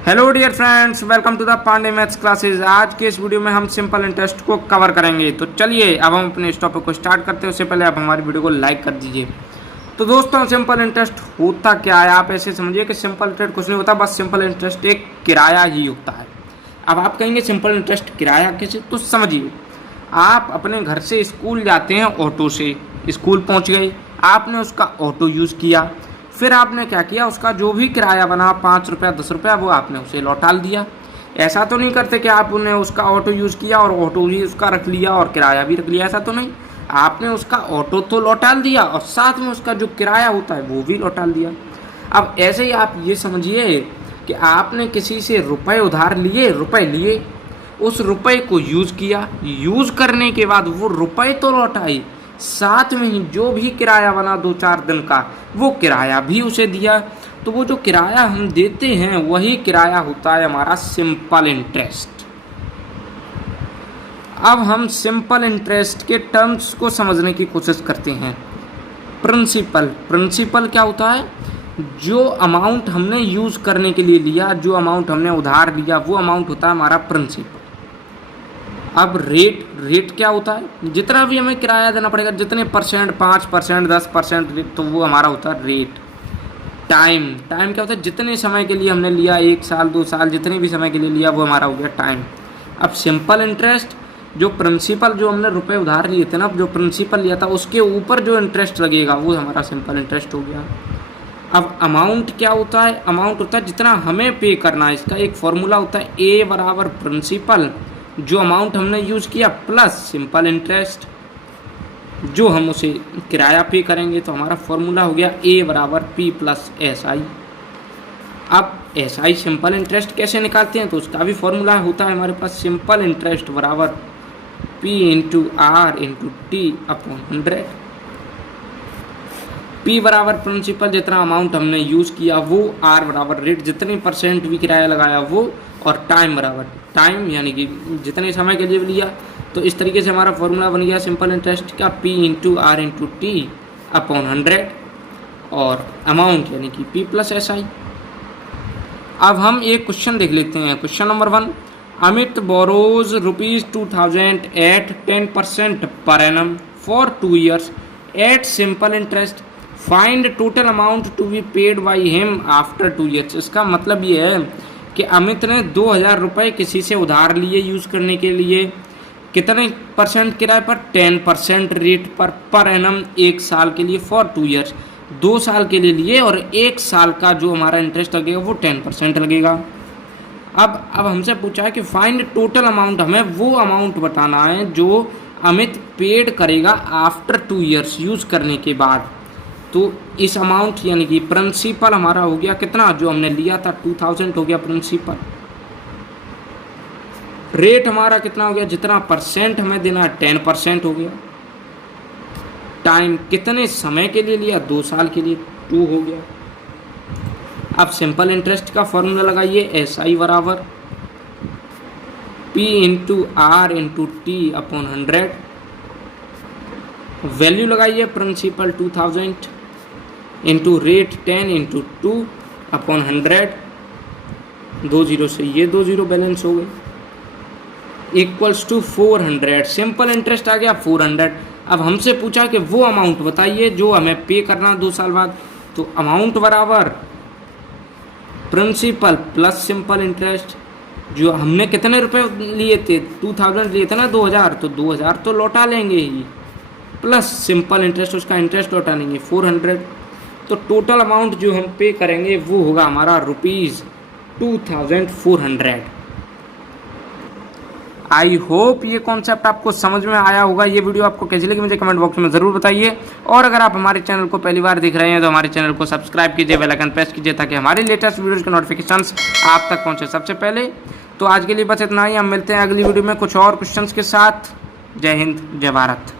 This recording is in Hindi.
Hello dear friends, welcome to the Pandey maths classes. आज के इस वीडियो में हम सिंपल इंटरेस्ट को कवर करेंगे। तो चलिए अब हम अपने इस टॉपिक को स्टार्ट करते हैं। उससे पहले आप हमारी वीडियो को लाइक कर दीजिए। तो दोस्तों, सिंपल इंटरेस्ट होता क्या है? आप ऐसे समझिए कि सिंपल इंटरेस्ट कुछ नहीं होता, बस सिंपल इंटरेस्ट एक किराया ही होता है। अब आप कहेंगे सिंपल इंटरेस्ट किराया कैसे? तो समझिए, आप अपने घर से स्कूल जाते हैं ऑटो से, स्कूल पहुंच गए, आपने उसका ऑटो यूज़ किया, फिर आपने क्या किया, उसका जो भी किराया बना 5 रुपया 10 रुपया वो आपने उसे लौटा दिया। ऐसा तो नहीं करते कि आपने उसका ऑटो यूज़ किया और ऑटो ही उसका रख लिया और किराया भी रख लिया, ऐसा तो नहीं। आपने उसका ऑटो तो लौटा दिया और साथ में उसका जो किराया होता है वो भी लौटा दिया। अब ऐसे ही आप ये समझिए कि आपने किसी से रुपए उधार लिए, रुपए लिए, उस रुपए को यूज़ किया, यूज़ करने के बाद वो रुपए तो लौटाए, साथ में ही जो भी किराया बना 2-4 दिन का वो किराया भी उसे दिया। तो वो जो किराया हम देते हैं वही किराया होता है हमारा सिंपल इंटरेस्ट। अब हम सिंपल इंटरेस्ट के टर्म्स को समझने की कोशिश करते हैं। प्रिंसिपल क्या होता है? जो अमाउंट हमने यूज़ करने के लिए लिया, जो अमाउंट हमने उधार लिया, वो अमाउंट होता है हमारा प्रिंसिपल। अब रेट क्या होता है? जितना भी हमें किराया देना पड़ेगा, जितने परसेंट, 5%, 10% रेट, तो वो हमारा होता है रेट। टाइम क्या होता है? जितने समय के लिए हमने लिया, 1 साल 2 साल, जितने भी समय के लिए लिया वो हमारा हो गया टाइम। अब सिंपल इंटरेस्ट, जो प्रिंसिपल, जो हमने रुपए उधार लिए थे ना, जो प्रिंसिपल लिया था उसके ऊपर जो इंटरेस्ट लगेगा वो हमारा सिंपल इंटरेस्ट हो गया। अब अमाउंट क्या होता है? अमाउंट होता है जितना हमें पे करना है। इसका एक फॉर्मूला होता है, ए बराबर प्रिंसिपल, जो अमाउंट हमने यूज़ किया, प्लस सिंपल इंटरेस्ट, जो हम उसे किराया पे करेंगे। तो हमारा फॉर्मूला हो गया ए बराबर पी प्लस एस आई। अब एस आई सिंपल इंटरेस्ट कैसे निकालते हैं? तो उसका भी फॉर्मूला होता है हमारे पास, सिंपल इंटरेस्ट बराबर P into R into T upon 100। P बराबर प्रिंसिपल, जितना अमाउंट हमने यूज़ किया वो, आर बराबर रेट, जितने परसेंट भी किराया लगाया वो, और टाइम बराबर टाइम, यानी कि जितने समय के लिए लिया। तो इस तरीके से हमारा फॉर्मूला बन गया सिंपल इंटरेस्ट का, P into R into T upon 100, और अमाउंट यानी कि पी प्लस एस आई। अब हम एक क्वेश्चन देख लेते हैं। Question number 1, Amit borrows ₹2000 at 10% per annum for 2 years at simple interest. Find total amount to be paid by him after 2 years। इसका मतलब ये है कि अमित ने 2000 रुपये किसी से उधार लिए यूज़ करने के लिए, कितने परसेंट किराए पर? 10% रेट पर एनम, 1 साल के लिए, फॉर 2 years, 2 साल के लिए लिए, और 1 साल का जो हमारा इंटरेस्ट लगेगा वो 10% लगेगा। अब हमसे पूछा है कि फाइंड टोटल अमाउंट, हमें वो अमाउंट बताना है जो अमित पेड करेगा आफ्टर 2 years यूज़ करने के बाद। तो इस अमाउंट यानी कि प्रिंसिपल हमारा हो गया कितना, जो हमने लिया था 2000 हो गया प्रिंसिपल। रेट हमारा कितना हो गया, जितना परसेंट हमें देना है 10% हो गया। टाइम कितने समय के लिए लिया, 2 साल के लिए, 2 हो गया। अब सिंपल इंटरेस्ट का फॉर्मूला लगाइए, एस आई बराबर P into R into T upon 100। Value लगाइए, principal 2000 into rate 10 into 2 upon 100। 2 zero से ये 2 जीरो बैलेंस हो गए, इक्वल्स टू 400। सिंपल इंटरेस्ट आ गया 400। अब हमसे पूछा कि वो अमाउंट बताइए जो हमें पे करना 2 साल बाद। तो अमाउंट बराबर प्रिंसिपल प्लस सिंपल इंटरेस्ट, जो हमने कितने रुपए लिए थे, 2000 लिए थे ना, 2000, तो 2000 तो लौटा लेंगे ही, प्लस सिंपल इंटरेस्ट, उसका इंटरेस्ट लौटा लेंगे 400। तो टोटल अमाउंट जो हम पे करेंगे वो होगा हमारा ₹2400। आई होप ये कॉन्सेप्ट आपको समझ में आया होगा। ये वीडियो आपको कैसी लगी मुझे कमेंट बॉक्स में ज़रूर बताइए। और अगर आप हमारे चैनल को पहली बार देख रहे हैं तो हमारे चैनल को सब्सक्राइब कीजिए, बेल आइकन प्रेस कीजिए, ताकि हमारी लेटेस्ट वीडियोज़ के नोटिफिकेशंस आप तक पहुँचे सबसे पहले। तो आज के लिए बस इतना ही, हम मिलते हैं अगली वीडियो में कुछ और क्वेश्चंस के साथ। जय हिंद, जय भारत।